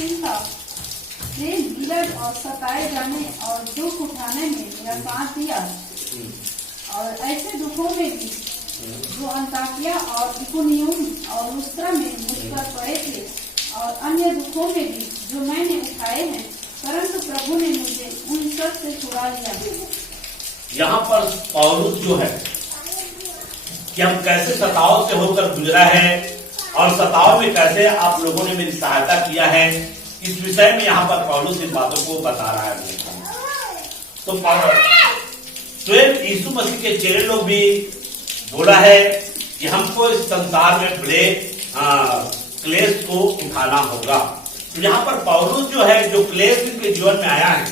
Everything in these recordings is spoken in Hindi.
सहनशीलता से नीरज और सताए जाने और दुख उठाने में मेरा साथ दिया। और ऐसे दुखों में भी जो अंताकिया और इकोनियम और लुस्त्रा में मुझ पर पड़े थे, और अन्य दुखों में भी जो मैंने उठाए हैं, परंतु प्रभु ने मुझे उन सब से छुड़ा लिया। यहाँ पर पौलुस जो है कि हम कैसे सताव से होकर गुजरा है और सताव में कैसे आप लोगों ने मेरी सहायता किया है, इस विषय में यहाँ पर पौलुस इन बातों को बता रहा है। तो स्वयं यीशु मसीह के चेले लोग भी बोला है कि हमको इस संसार में बड़े क्लेश को उठाना होगा। तो यहाँ पर पौलुस जो है, जो क्लेश इनके जीवन में आया है,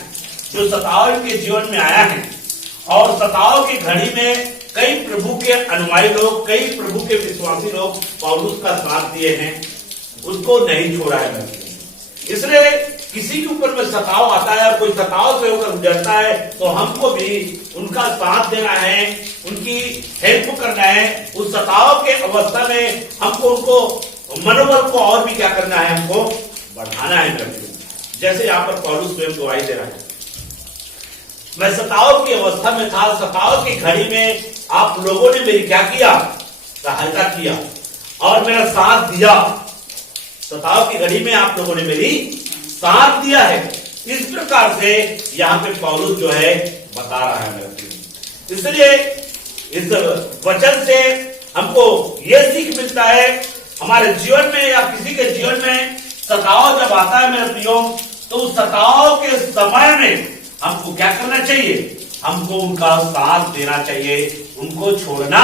जो सताव इनके जीवन में आया है, और सताव की घड़ी में कई प्रभु के अनुयायी लोग, कई प्रभु के विश्वासी लोग पौलुस का साथ दिए हैं, उसको नहीं छोड़ा है। इसलिए किसी के ऊपर में सताव आता है और कोई सताव से होकर गुजरता है, तो हमको भी उनका साथ देना है, उनकी हेल्प करना है। उस सताव के अवस्था में हमको उनको मनोबल को और भी क्या करना है, हमको बढ़ाना है। जैसे यहाँ पर पौलुस स्वयं गवाही दे रहा है, मैं सताव की अवस्था में था, सताव की घड़ी में आप लोगों ने मेरी क्या किया, सहायता किया और मेरा साथ दिया। सताव की घड़ी में आप लोगों ने मेरी साथ दिया है। इस प्रकार से यहाँ पे पौलुस जो है बता रहा है मेरे। इसलिए इस वचन से हमको ये सीख मिलता है, हमारे जीवन में या किसी के जीवन में सताव जब आता है मेरे प्रियो, तो उस सताव के समय में हमको क्या करना चाहिए, हमको उनका साथ देना चाहिए, उनको छोड़ना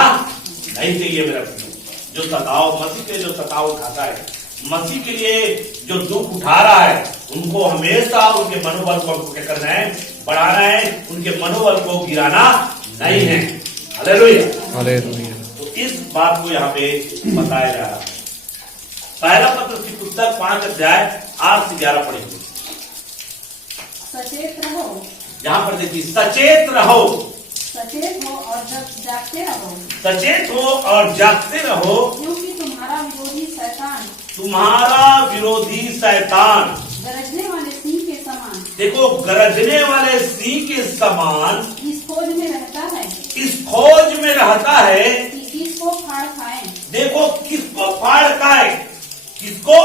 नहीं चाहिए मेरा प्रियो। जो सताव मसीह के जो सताव उठाता है, मसीह के लिए जो दुख उठा रहा है, उनको हमेशा उनके मनोबल को क्या करना है, बढ़ाना है, उनके मनोबल को गिराना नहीं है। Hallelujah, hallelujah. तो इस बात को यहाँ पे बताया जा रहा है। पहला पत्र की पुस्तक 5 अध्याय 8 से 11 पढ़ेंगे। सचेत रहो, यहाँ पर देखिए, सचेत रहो, सचेत हो और जागते रहो, सचेत हो और जागते रहो, क्योंकि तुम्हारा विरोधी शैतान, तुम्हारा विरोधी शैतान गरजने वाले सिंह के समान, देखो गरजने वाले सिंह के समान इस खोज में रहता है, इस खोज में रहता है कि किसको फाड़ खाए। देखो किसको फाड़ खाए, किसको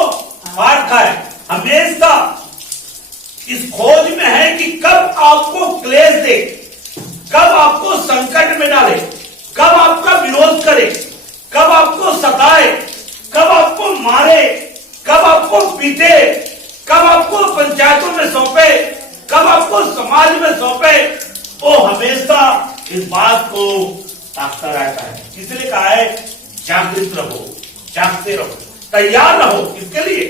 फाड़ खाए, हमेशा इस खोज में है कि कब आपको क्लेश दे, कब आपको संकट में डाले, कब आपका विरोध करे, कब आपको सताए, कब आपको मारे, कब आपको पीटे, कब आपको पंचायतों में सौंपे, कब आपको समाज में सौंपे। वो हमेशा इस बात को ताकता रहता है। इसलिए कहा है जागृत रहो, जागते रहो, तैयार रहो। किसके लिए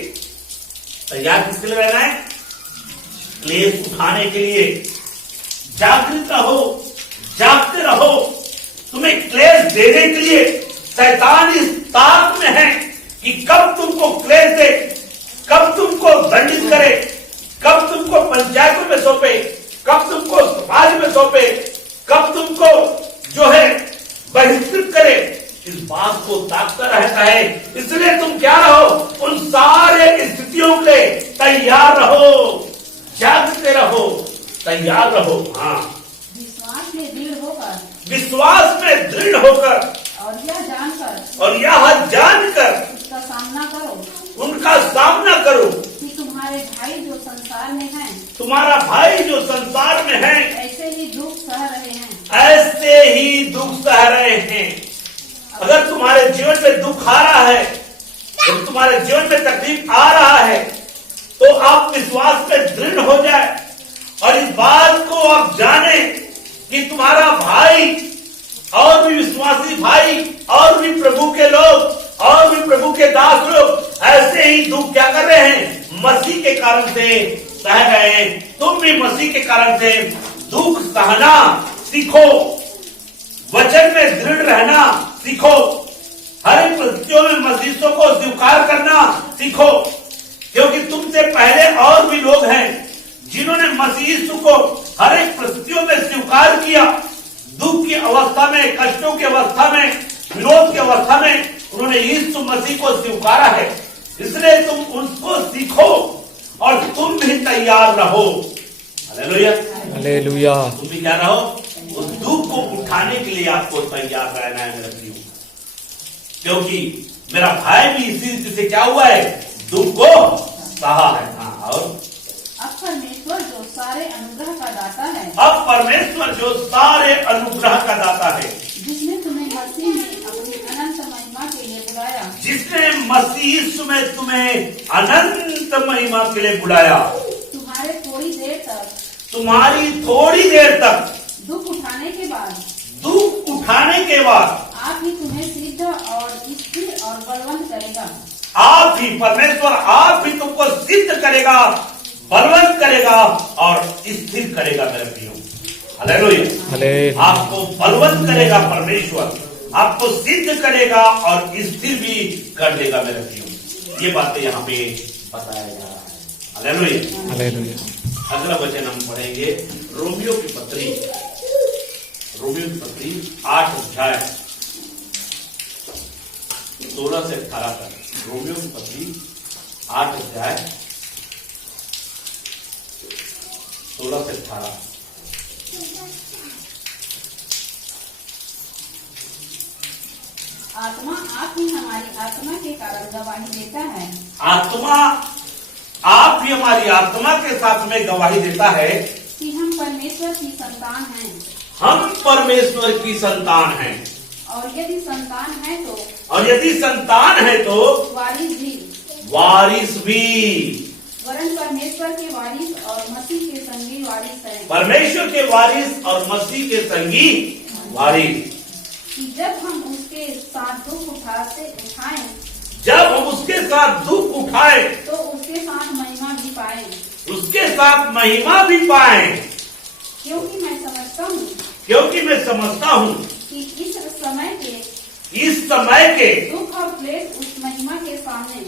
तैयार, किसके लिए रहना है, क्लेश उठाने के लिए। जागृत रहो, जागते रहो। तुम्हें क्लेश देने के लिए शैतान इस ताक में है कि कब तुमको क्लेश दे, कब तुमको दंडित करे, कब तुमको पंचायतों में सौंपे, कब तुमको समाज में सौंपे, कब तुमको जो है बहिष्कृत करे। इस बात को ताकता रहता है। इसलिए तुम क्या रहो, उन सारे स्थितियों के लिए तैयार रहो, जागते रहो, तैयार रहो। हाँ, विश्वास में दृढ़ होकर, विश्वास में दृढ़ होकर और यह जानकर, और यह जानकर उसका सामना करो, उनका सामना करो कि तुम्हारे भाई जो संसार में हैं, तुम्हारा भाई जो संसार में है, ऐसे ही दुख सह रहे हैं, ऐसे ही दुख सह रहे हैं। अगर तुम्हारे जीवन में दुख आ रहा है, जब तुम्हारे जीवन में तकलीफ आ रहा है, तो आप विश्वास में दृढ़ हो जाए और इस बात को आप जाने कि तुम्हारा भाई और भी विश्वासी भाई और भी प्रभु के लोग और भी प्रभु के दास लोग ऐसे ही दुख क्या कर रहे हैं, मसीह के कारण से सह रहे हैं। तुम भी मसीह के कारण से दुख सहना सीखो, वचन में दृढ़ रहना सीखो, हर एक परिस्थितियों में मसीहों को स्वीकार करना सीखो, क्योंकि तुमसे पहले और भी लोग हैं जिन्होंने मसीह को हर एक परिस्थितियों में स्वीकार किया। दुख की अवस्था में, कष्टों की अवस्था में, विरोध की अवस्था में उन्होंने यीशु मसीह को स्वीकारा है। इसलिए तुम उसको सीखो और तुम भी तैयार रहो। हालेलुया। हालेलुया। तुम भी क्या रहो? उस दुख को उठाने के लिए आपको तैयार रहना है मेरे प्रियो, क्योंकि मेरा भाई भी इसी रीति से क्या हुआ है? दुख को सहा है। हाँ, और अब परमेश्वर जो सारे अनुग्रह का दाता है, अब परमेश्वर जो सारे अनुग्रह का दाता है, जिसने तुम्हें मसीह में अपनी अनंत महिमा के लिए बुलाया, जिसने मसीह में तुम्हें अनंत महिमा के लिए बुलाया, तुम्हारी थोड़ी देर तक दुख उठाने के बाद आप ही तुम्हें सिद्ध और स्थिर और बलवंत करेगा। आप ही परमेश्वर आप ही तुमको सिद्ध करेगा, बलवंत करेगा और स्थिर करेगा मेरे प्रियो। हालेलुया। आपको बलवंत करेगा परमेश्वर, आपको सिद्ध करेगा और स्थिर भी कर देगा मेरे प्रियो। ये बातें यहाँ पे बताया जा रहा है। हालेलुया। हालेलुया। अगला वचन हम पढ़ेंगे रोमियो की पत्री 8 अध्याय 16 से 18 तक। रोमियो की पत्री 8 अध्याय 16 से 18। आत्मा आप ही हमारी आत्मा के कारण गवाही देता है, आत्मा आप ही हमारी आत्मा के साथ में गवाही देता है कि हम परमेश्वर की संतान हैं, हम परमेश्वर की संतान हैं, और यदि संतान है तो वारिस भी, वरन परमेश्वर के वारिस और मसीह के संगी वारिस हैं। परमेश्वर के वारिस और मसीह के संगी वारिस। कि जब हम उसके साथ दुख उठाएं तो उसके साथ महिमा भी पाएं। क्योंकि मैं समझता हूँ कि इस समय के दुख और क्लेश उस महिमा के सामने,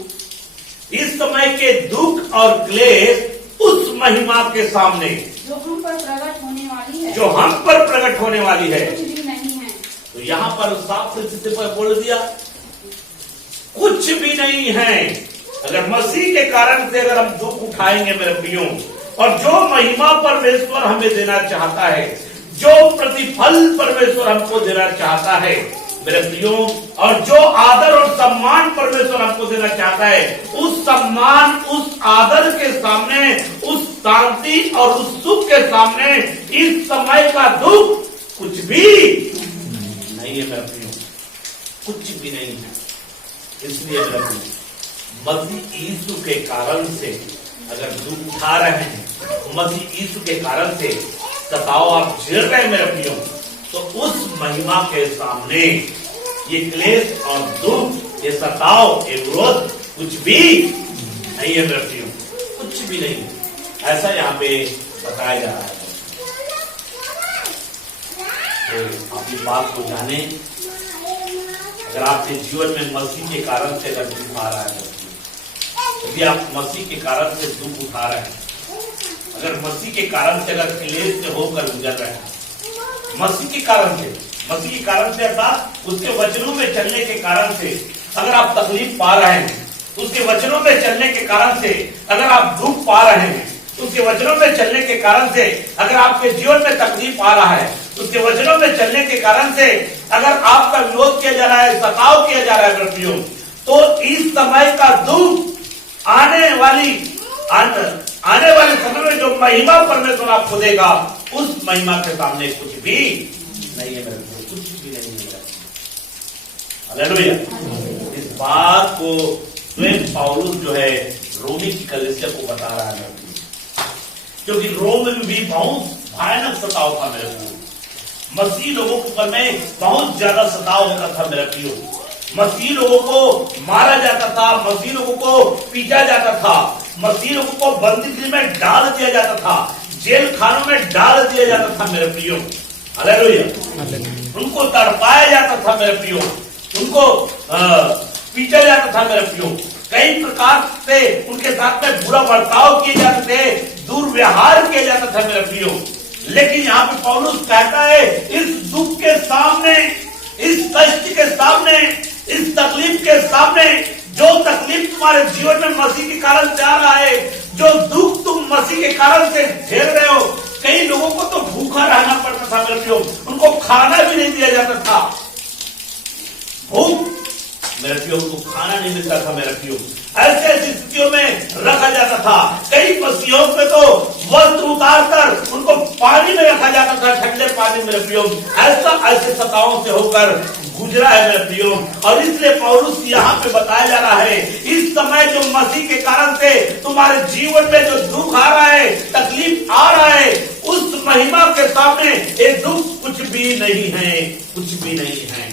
इस समय के दुख और क्लेश उस महिमा के सामने जो हम पर प्रकट होने वाली है कुछ भी नहीं है। तो यहाँ पर साफ से बोल दिया कुछ भी नहीं है। अगर मसीह के कारण से अगर हम दुख उठाएंगे मेरे प्रियो, और जो महिमा परमेश्वर हमें देना चाहता है, जो प्रतिफल परमेश्वर हमको देना चाहता है मेरे प्रियो, और जो आदर और सम्मान परमेश्वर हमको देना चाहता है, उस सम्मान उस आदर के सामने, उस शांति और उस सुख के सामने इस समय का दुख कुछ भी नहीं है मेरे प्रियो, कुछ भी नहीं है। इसलिए मेरे प्रियो मसीह यीशु के कारण से अगर दुख उठा रहे हैं, मसीह यीशु के कारण से सताव आप झेल रहे हैं मेरे प्रियो, तो उस महिमा के सामने ये क्लेश और दुख, ये सताव, ये विरोध कुछ भी नहीं है मेरे प्रियो, कुछ भी नहीं है। ऐसा यहाँ पे बताया जा रहा है। तो आप इस बात को जाने, अगर आपके जीवन में मसीह के कारण से अगर दुख आ रहा है, यदि आप मसीह के कारण से दुख उठा रहे हैं, अगर मसीह के कारण से अगर क्लेश से होकर गुजर रहे हैं, मसीह के कारण से अर्थात उसके वचनों में चलने के कारण से अगर आप तकलीफ पा रहे हैं, उसके वचनों में चलने के कारण से अगर आप दुख पा रहे हैं, उसके वचनों में चलने के कारण से अगर आपके जीवन में तकलीफ आ रहा है, उसके वचनों में चलने के कारण से अगर आपका विरोध किया जा रहा है, सताव किया जा रहा है प्रियो, तो इस समय का दुख आने वाले समय में जो महिमा परमेश्वर आपको देगा, उस महिमा के सामने कुछ भी नहीं है मेरे प्रियो, कुछ भी नहीं है। हालेलुया। इस बात को स्वयं पौलुस जो है रोमी की कलीसिया को बता रहा है, क्योंकि रोम में भी बहुत भयानक सताव था मेरे प्रियो, मसीह लोगों के ऊपर में बहुत ज्यादा सताव होता था मेरे प्रियो, मसीह लोगों को मारा जाता था, मसीह लोगों को पीटा जाता था, मसीह लोगों को बंदी गृह में डाल दिया जाता था, जेल खानों में डाल दिया जाता था मेरे प्रियो। हालेलुया। उनको तड़पाया जाता था मेरे प्रियो, उनको पीटा जाता था मेरे प्रियो, कई प्रकार से उनके साथ में बुरा बर्ताव किए जाते थे, दुर्व्यवहार किया जाता था मेरे प्रियो। लेकिन यहाँ पे पौलुस कहता है, इस दुख के सामने, इस कष्ट के सामने, इस तकलीफ के सामने, जो तकलीफ तुम्हारे जीवन में मसीह के कारण से आ रहा है, जो दुख तुम मसीह के कारण से झेल रहे हो, कई लोगों को तो भूखा रहना पड़ता था मेरे प्रियो, उनको खाना भी नहीं दिया जाता था। भूख मेरे प्रियो, उनको खाना नहीं मिलता था मेरे प्रियो, ऐसे ऐसी स्थितियों में रखा जाता था। कई मसीहों पे तो वस्त्र उतार कर उनको पानी में रखा जाता था, ठंडे पानी में। प्रियो, ऐसे सताओं से होकर गुजरा है मेरे प्रियो, और इसलिए पौलुस यहाँ पे बताया जा रहा है, इस समय जो मसीह के कारण से तुम्हारे जीवन में जो दुख आ रहा है, तकलीफ आ रहा है, उस महिमा के सामने ये दुख कुछ भी नहीं है, कुछ भी नहीं है।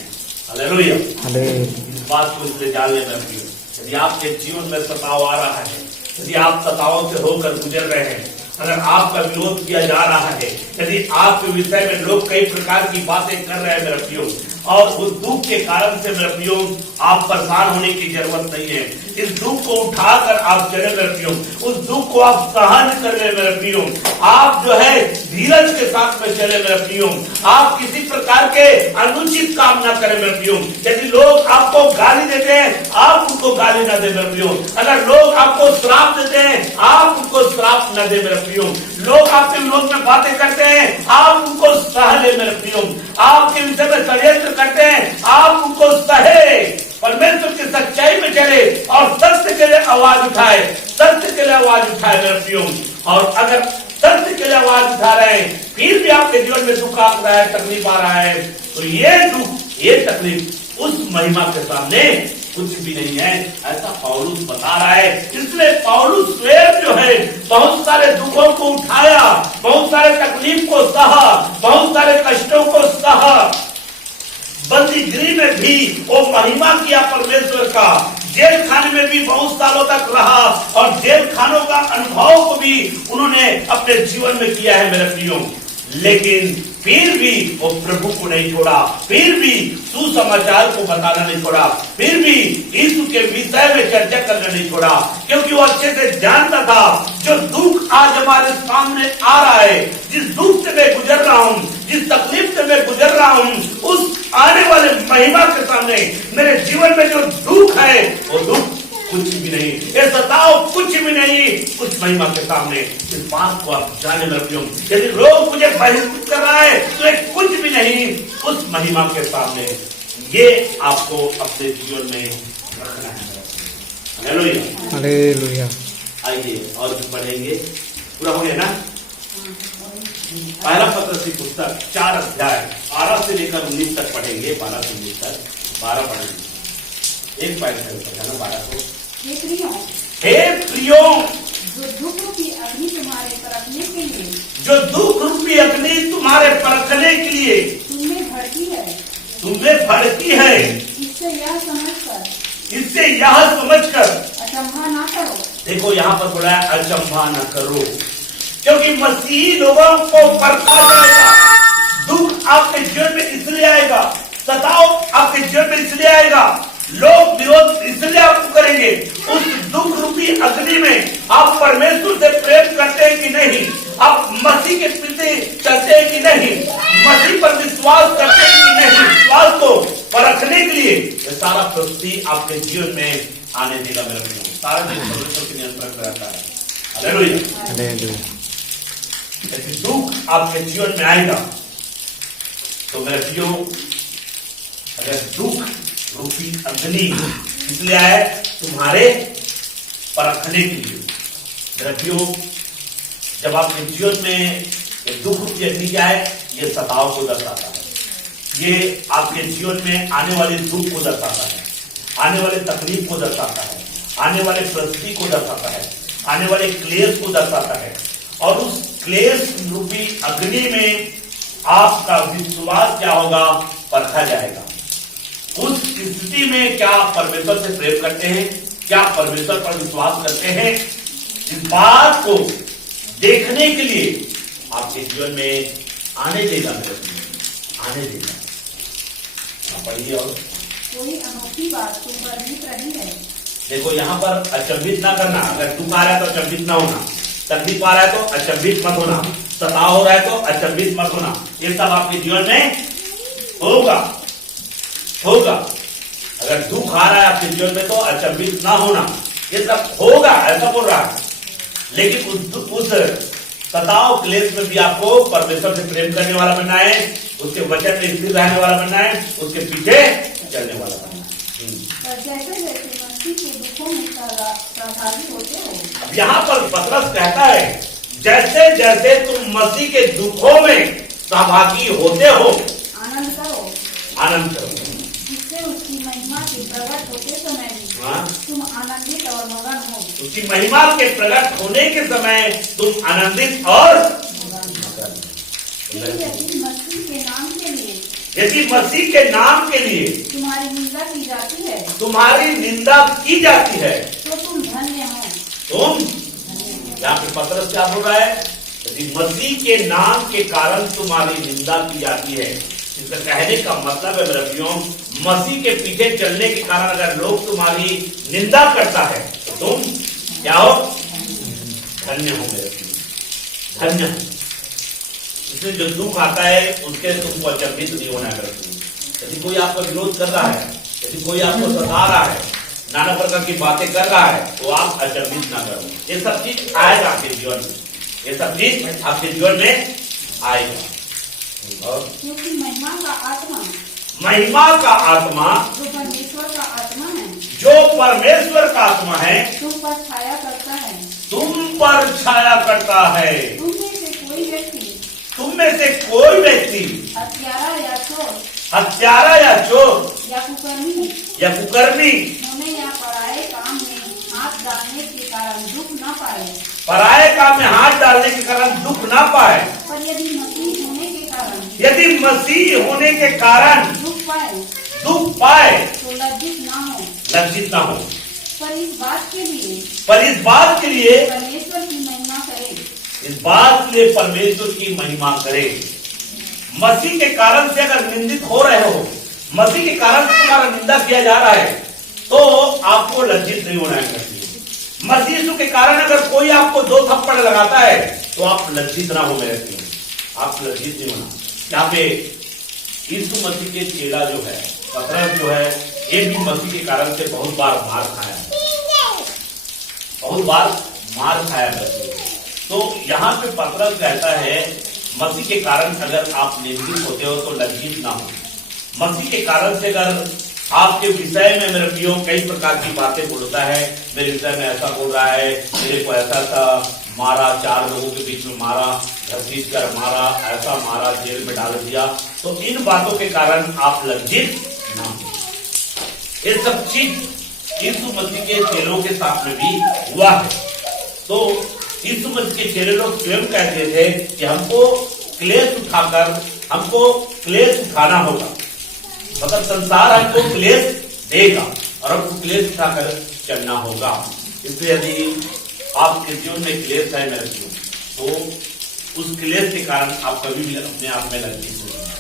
हालेलुया। इस बात को इसलिए जान लेना प्रियो, यदि आपके जीवन में सताव आ रहा है, यदि आप सतावों से होकर गुजर रहे हैं, अगर आपका विरोध किया जा रहा है, यदि आपके विषय में लोग कई प्रकार की बातें कर रहे हैं मेरे प्रियो, और उस दुख के कारण से मेरे प्रियो आप परेशान होने की जरूरत नहीं है। इस दुख को उठाकर आप चले मेरे प्रियो, उस दुख को आप सहन कर ले मेरे प्रियो, आप जो है धीरज के साथ में चले मेरे प्रियो, आप किसी प्रकार के अनुचित काम ना करें मेरे प्रियो। यदि लोग आपको गाली देते हैं, आप उनको गाली ना दे मेरे प्रियो। अगर लोग आपको श्राप देते हैं, आप उनको श्राप न दे मेरे प्रियो। लोग आपके विरोध में बातें करते हैं, आप उनको सह ले मेरे प्रियो। आपके विषय में षड्यंत्र करते हैं, आप उनको सहे, परमेश्वर की सच्चाई में चले और सत्य के लिए आवाज उठाए, सत्य के लिए आवाज उठाए मेरे प्रियो। और अगर सत्य के लिए आवाज उठा रहे हैं, फिर भी आपके जीवन में दुख आ रहा है, तकलीफ आ रहा है, तो ये दुख, ये तकलीफ उस महिमा के सामने कुछ भी नहीं है, ऐसा पौलुस बता रहा है। इसलिए पौलुस स्वयं जो है बहुत सारे दुखों को उठाया, बहुत सारे तकलीफ को सहा, बहुत सारे कष्टों को सहा, बंदी गृह में भी वो महिमा किया परमेश्वर का, जेल खाने में भी बहुत सालों तक रहा, और जेल खानों का अनुभव को भी उन्होंने अपने जीवन में किया है मेरे प्रियो। लेकिन फिर भी वो प्रभु को नहीं छोड़ा, फिर भी सुसमाचार को बताना नहीं छोड़ा, फिर भी यीशु के विषय में चर्चा करना नहीं छोड़ा, क्योंकि वो अच्छे से जानता था जो दुख आज हमारे सामने आ रहा है, जिस दुख से मैं गुजर रहा हूँ, जिस तकलीफ से मैं गुजर रहा हूँ, उस आने वाले महिमा के सामने मेरे जीवन में जो दुख है, वो दुख कुछ भी नहीं, ये सताव कुछ भी नहीं उस महिमा के सामने। इस बात को आप जाने मेरे प्रियो, यदि लोग मुझे बहिष्कृत कर रहा है, तो ये कुछ भी नहीं उस महिमा के सामने। ये आपको अपने जीवन में रखना है। Hallelujah, hallelujah. आइए और भी पढ़ेंगे, पूरा हो गया ना। पहला पत्र की पुस्तक 4 अध्याय 12 से लेकर 19 तक पढ़ेंगे, 12 से 19 तक 12 पढ़ेंगे, एक पॉइंट है 12 को। हे प्रियो, हे प्रियो, जो दुख रूपी अग्नि तुम्हारे परखने के लिए, जो दुख रूपी अग्नि तुम्हारे परखने के लिए तुमने भड़की है, तुम्हें भड़की है, इससे यह समझकर अचंभा ना करो। देखो यहाँ पर बोला है अचंभा न करो, क्योंकि मसीही लोगों को परखा जाएगा। दुख आपके जीवन में इसलिए आएगा, सताव आपके जीवन में इसलिए आएगा, लोग विरोध इसलिए आपको करेंगे। उस दुख रूपी अग्नि में आप परमेश्वर से प्रेम करते हैं कि नहीं, आप मसीह के प्रति चलते हैं कि नहीं, मसीह पर विश्वास करते हैं कि नहीं, विश्वास को परखने के लिए ये सारा प्रस्तुति आपके जीवन में आने देगा मेरे प्रियो। सारा परमेश्वर के नियंत्रण रहता है। Hallelujah, hallelujah. यदि दुख आपके जीवन में आएगा तो मेरे प्रियो, अगर दुख रूपी अग्नि इसलिए आए तुम्हारे परखने के लिए मेरे प्रियो, जब आपके जीवन में ये दुख रूपी अग्नि क्या है, ये सताव को दर्शाता है, ये आपके जीवन में आने वाले दुख को दर्शाता है, आने वाले तकलीफ को दर्शाता है, आने वाले परिस्थिति को दर्शाता है, आने वाले क्लेश को दर्शाता है। और उस क्लेश रूपी अग्नि में आपका विश्वास क्या होगा, परखा जाएगा। उस स्थिति में क्या परमेश्वर से प्रेम करते हैं, क्या परमेश्वर पर विश्वास करते हैं, इस बात को देखने के लिए आपके जीवन में आने देगा, आने देगा। पढ़िए और कोई अनोखी बात तुम पर नहीं रही है। देखो यहाँ पर अचंभित ना करना, अगर दुख आ रहा है तो अचंभित ना होना, तकलीफ आ रहा है तो अचंभित मत होना, सताव हो रहा है तो अचंभित मत होना। ये सब आपके जीवन में होगा, होगा। अगर दुख आ रहा है आपके जीवन में तो अचंभित ना होना, ये सब होगा, ऐसा बोल रहा है। लेकिन उस सताव क्लेश में भी आपको परमेश्वर से प्रेम करने वाला बनना है, उसके वचन में स्थिर रहने वाला बनना है, उसके पीछे चलने वाला बनना है। जैसे जैसे मसीह के दुखों में सहभागी होते हो, यहाँ पर पतरस कहता है जैसे जैसे तुम मसीह के दुखों में सहभागी होते हो, आनंद करो, आनंद करो, जिससे उसकी महिमा के प्रकट होते समय भी हाँ? तुम आनंदित और मगन हो। उसकी महिमा के प्रकट होने के समय तुम आनंदित और यदि मसीह के नाम के लिए, यदि मसीह के नाम के लिए तुम्हारी निंदा की जाती है, तुम्हारी निंदा की जाती है, तो तुम धन्य हो। तुम, यहाँ पे पतरस क्या बोल रहा है? यदि मसीह के नाम के कारण तुम्हारी निंदा की जाती है, इसका कहने का मतलब है मेरे प्रियो, मसीह के पीछे चलने के कारण अगर लोग तुम्हारी निंदा करता है तो तुम क्या हो? धन्य हो मेरे प्रियो, धन्य हो। इसमें जो दुख आता है उसके तुमको अचंभित नहीं होना करते। यदि कोई आपका विरोध कर रहा है, यदि कोई आपको सता रहा है, नाना प्रकार की बातें कर रहा है, तो आप अचंभित ना करो। ये सब चीज आएगा आपके जीवन में, ये सब चीज आपके जीवन में आएगा। और क्योंकि महिमा का आत्मा, महिमा का आत्मा जो परमेश्वर का आत्मा है, जो परमेश्वर का आत्मा है, तुम पर छाया करता है। तुम पर छाया करता है। तुम में से कोई व्यक्ति तुम में से कोई व्यक्ति हत्यारा या चोर हत्यारा या चोर या कुकर्मी या कुकर्मी होने या पराये काम में हाथ डालने के कारण दुख न पाए, पराये काम में हाथ डालने के कारण दुख ना पाए, पर यदि मसीह होने के कारण यदि मसीह होने के कारण दुख पाए दुख पाए तो लज्जित ना हो, लज्जित ना हो, पर इस बात के लिए पर इस बात के लिए परमेश्वर की महिमा करे। इस बात के लिए परमेश्वर की महिमा करे। मसीह के कारण से अगर निंदित हो रहे हो, मसीह के कारण से तुम्हारा निंदा किया जा रहा है, तो आपको लज्जित नहीं होना है। मसीह यीशु के कारण अगर कोई आपको 2 थप्पड़ लगाता है तो आप लज्जित ना हो मेरे प्रिय, आप लज्जित नहीं होना। यहाँ पे यीशु मसीह के चेला जो है, पतरस जो है, ये भी मसीह के कारण से बहुत बार मार खाया, बहुत बार मार खाया मसीह। तो यहाँ पे पतरस कहता है मसीह के कारण अगर आप निंदित होते हो तो लज्जित ना हो। मसीह के कारण से अगर आपके विषय में मेरे प्रियो कई प्रकार की बातें बोलता है, मेरे विषय में ऐसा बोल रहा है, मेरे को ऐसा सा मारा, 4 लोगों के बीच में मारा, घसीट कर मारा, ऐसा मारा, जेल में डाल दिया, तो इन बातों के कारण आप लज्जित ना हो। ये सब चीज यीशु मसीह के चेलों के साथ में भी हुआ है। तो यीशु मसीह के चेले लोग स्वयं कहते थे कि हमको क्लेश उठाकर, हमको क्लेश उठाना होगा, मतलब संसार हमको क्लेश देगा और हमको क्लेश उठाकर चलना होगा। इसलिए यदि आपके जीवन में क्लेश है मेरे जीवन, तो उस क्लेश के कारण आप कभी भी अपने आप में लज्जित नहीं होंगे।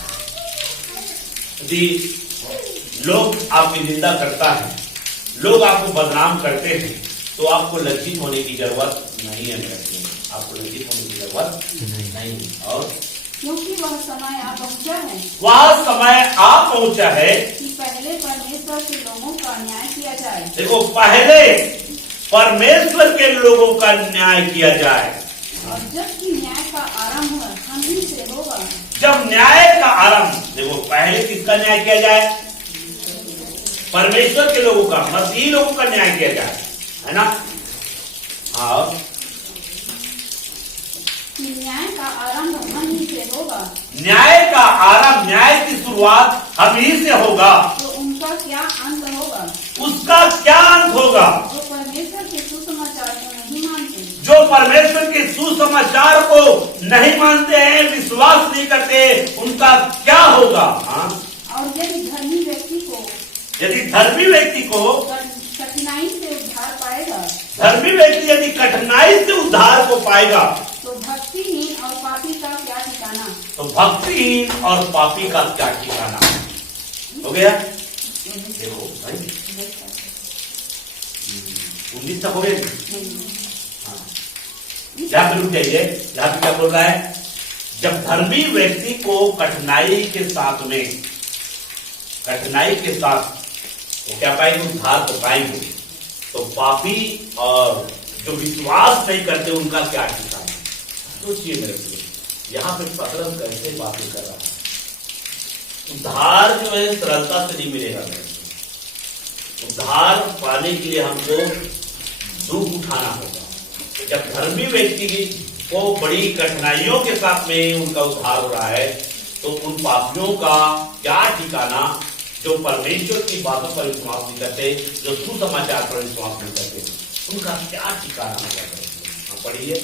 यदि लोग आपकी निंदा करता है, लोग आपको बदनाम करते हैं, तो आपको लज्जित होने की जरूरत नहीं है मेरे जीवन, आपको लज्जित होने की जरूरत नहीं है। और क्योंकि वह समय आ पहुंचा है, वह समय आ पहुंचा है कि पहले परमेश्वर के लोगों का न्याय किया जाए। देखो, पहले परमेश्वर के लोगों का न्याय किया जाए, और जबकि न्याय का आरंभ हम ही से होगा। जब न्याय का आरंभ, देखो पहले किसका न्याय किया जाए? परमेश्वर के लोगों का, मसीही लोगों का न्याय किया जाए, है ना? हाँ, न्याय का आरंभ हम ही से होगा, न्याय का आरंभ, न्याय की शुरुआत हम ही से होगा, तो उनका क्या अंत होगा? उसका क्या अंत होगा? जो परमेश्वर के सुसमाचार को नहीं मानते, जो परमेश्वर के सुसमाचार को नहीं मानते हैं, विश्वास नहीं करते, उनका क्या होगा? हाँ? और यदि धर्मी व्यक्ति को, यदि धर्मी व्यक्ति को, कठिनाई से उद्धार पाएगा, धर्मी व्यक्ति यदि कठिनाई से उद्धार को पाएगा, तो भक्तिहीन और पापी का क्या ठिकाना? तो भक्तिहीन और पापी का क्या ठिकाना? हो गया? देखो भाई, 19 तक हो गए। हाँ, यहाँ पे रुक जाइए। यहाँ पे क्या बोल रहा है? जब धर्मी व्यक्ति को कठिनाई के साथ में, कठिनाई के साथ वो क्या पाएंगे? उद्धार को पाएंगे। तो पापी और जो विश्वास नहीं करते उनका क्या ठिकाना। सोचिए मेरे प्रिय, यहाँ पे पतरस कैसे बातें कर रहा है। उद्धार जो है सरलता से नहीं मिलेगा मेरे प्रिय। उद्धार पाने के लिए हमको दुख उठाना होगा। जब धर्मी व्यक्ति को बड़ी कठिनाइयों के साथ में उनका उद्धार हो रहा है, तो उन पापियों का क्या ठिकाना जो परमेश्वर की बातों पर विश्वास नहीं करते, जो सुसमाचार पर विश्वास नहीं करते, उनका क्या ठिकाना होगा। पढ़िए,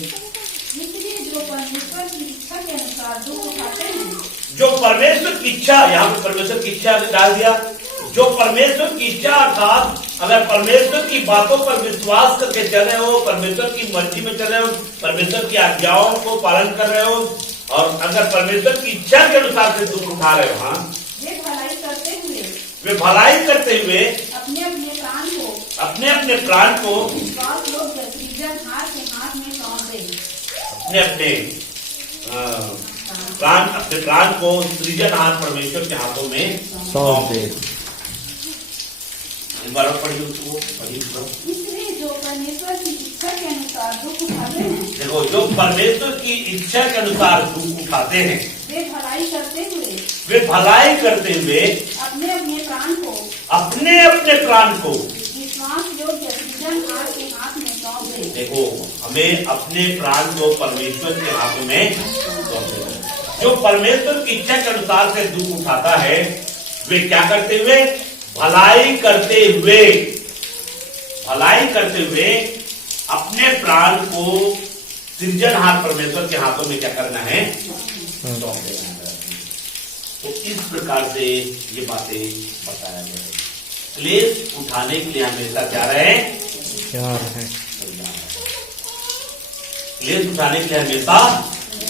इसलिए जो परमेश्वर की इच्छा के अनुसार दुख उठाते हैं, जो परमेश्वर की इच्छा, यहाँ पे परमेश्वर की इच्छा डाल दिया, जो परमेश्वर की इच्छा अर्थात अगर परमेश्वर की बातों पर विश्वास करके चल रहे हो, परमेश्वर की मर्जी में चल रहे हो, परमेश्वर की आज्ञाओं को पालन कर रहे हो, और अगर परमेश्वर की इच्छा के अनुसार से दुख उठा रहे हो, हाँ, वे भलाई करते हुए अपने अपने प्राण को विश्वास योग्य सृजनहार के हाथ में सौंप दें। अपने प्राण को सृजनहार परमेश्वर के हाथों में सौंप दे। एक बार पढ़िए उसको, पढ़िए। इसलिए जो परमेश्वर की इच्छा के अनुसार दुख उठाते हैं, देखो, जो परमेश्वर की इच्छा के अनुसार दुख उठाते हैं, वे भलाई करते हुए अपने अपने प्राण को विश्वास योग्य सृजनहार के हाथ में सौंप दें। देखो, हमें अपने प्राण को परमेश्वर के हाथों में सौंप दें। जो परमेश्वर की इच्छा के अनुसार से दुख उठाता है, वे क्या करते हुए? भलाई करते हुए अपने प्राण को सृजनहार परमेश्वर के हाथों में क्या करना है? सौंप देना है। तो इस प्रकार से ये बातें बताया गया है। क्लेश उठाने के लिए हमेशा क्या रहे? क्लेश उठाने के लिए हमेशा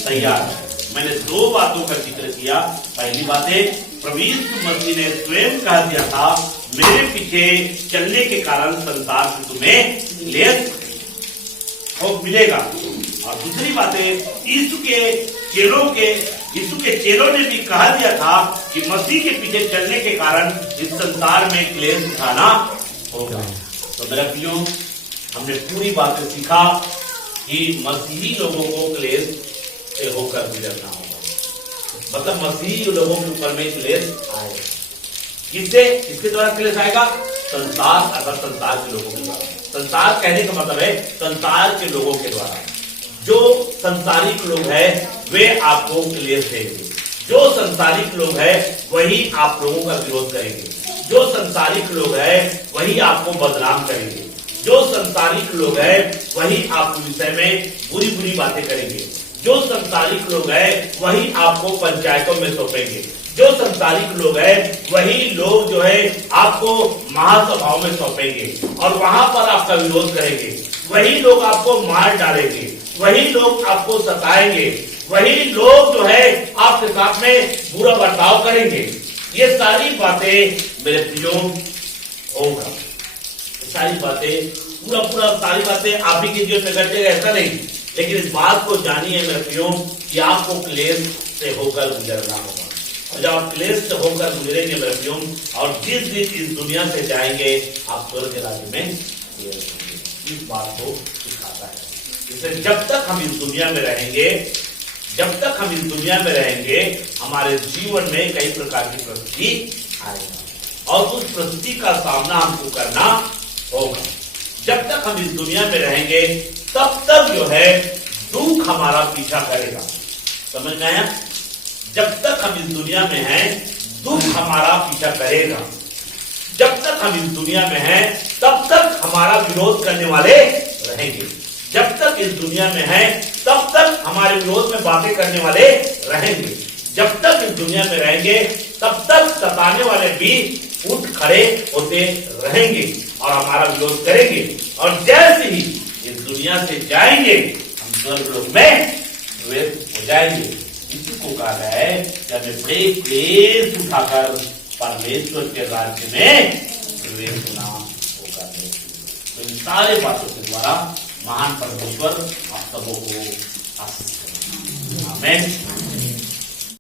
तैयार है। मैंने दो बातों का जिक्र किया। पहली बात है, प्रभु यीशु मसीह ने स्वयं कह दिया था, मेरे पीछे चलने के कारण संसार से तुम्हें क्लेश मिलेगा। और दूसरी बात है, यीशु के चेलों ने भी कहा दिया था कि मसीह के पीछे चलने के कारण इस संसार में क्लेश उठाना होगा। तो मेरा प्रियो, हमने पूरी बातें सीखा कि मसीही लोगों को क्लेश से होकर गुजरना होगा। मतलब मसीही लोगों के ऊपर में क्लेश आएगा। किसके द्वारा क्लेश आएगा? संसार, अगर संसार के लोगों के द्वारा। संसार कहने का मतलब है संसार के लोगों के द्वारा। जो संसारिक लोग हैं वे आपको क्लेश देंगे। जो संसारिक लोग हैं वही आप लोगों का विरोध करेंगे। जो संसारिक लोग हैं वही आपको बदनाम करेंगे। जो संसारिक लोग हैं वही आपके विषय में बुरी बुरी बातें करेंगे। जो संसारिक लोग हैं वही आपको पंचायतों में सौंपेंगे। जो संसारिक लोग हैं वही लोग जो है आपको महासभाओं में सौंपेंगे और वहां पर आपका विरोध करेंगे। वही लोग आपको मार डालेंगे, वही लोग आपको सताएंगे, वही लोग जो है आपके साथ में बुरा बर्ताव करेंगे। ये सारी बातें मेरे प्रियो होगा। सारी बातें सारी बातें आप ही के जीवन में घटेगा ऐसा नहीं, लेकिन इस बात को जानिए मेरे प्रियो कि आपको क्लेश से होकर गुजरना होगा। और जब आप क्लेश से होकर गुजरेंगे मेरे प्रियो, और जिस दिन इस दुनिया से जाएंगे आप स्वर्ग के राज्य में, इस बात को सिखाता है। इसलिए जब तक हम इस दुनिया में रहेंगे, हमारे जीवन में कई प्रकार की परिस्थिति आएगा और उस परिस्थिति का सामना हमको करना होगा। जब तक हम इस दुनिया में रहेंगे तब तक जो है दुख हमारा पीछा करेगा। समझ में आया? जब तक हम इस दुनिया में हैं दुख हमारा पीछा करेगा। जब तक हम इस दुनिया में हैं तब तक हमारा विरोध करने वाले रहेंगे। जब तक इस दुनिया में हैं तब तक हमारे विरोध में बातें करने वाले रहेंगे। जब तक इस दुनिया में रहेंगे तब तक सताने वाले भी उठ खड़े होते रहेंगे और हमारा विरोध करेंगे। और जैसे ही इस दुनिया से जाएंगे हम स्वर्ग लोक में प्रवेश हो जाएंगे। इसी को कहा गया है कि हमें बड़े क्लेश उठाकर परमेश्वर के राज्य में प्रवेश होना होगा। तो इन सारे बातों के द्वारा महान परमेश्वर आप सबों को आशीष करें। आमीन।